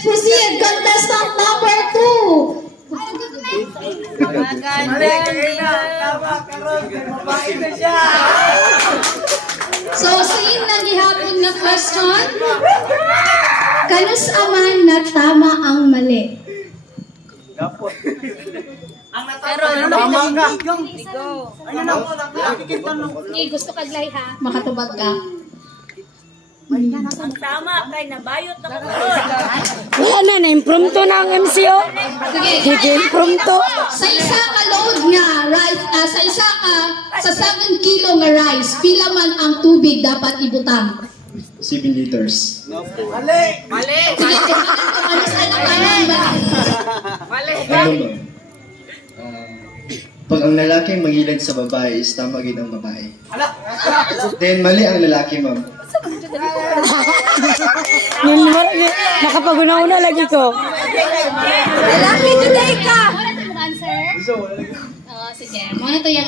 Let's proceed. Contestant number 2. So, same na gihapon na question. Kanus aman na tama ang mali? Gusto kag lay ha. Makatubag ka. Ang tama kay nabayot na ko. Wala na, na-impromptu na ang MCO. Sige. Impromptu. Sa isa ka load nga rice, sa isa ka sa 7 kilo nga rice, pila man ang tubig dapat ibutang? 7 liters. Sige, ano sa alam ba? Ano ba? Pag ang lalaki mangilag sa babae, is tama gid ang babae. Then mali ang lalaki, ma'am. Nakapag-una-una lagi ko. Lalaki today ka. Wala tayong answer? Sige, muna to yan.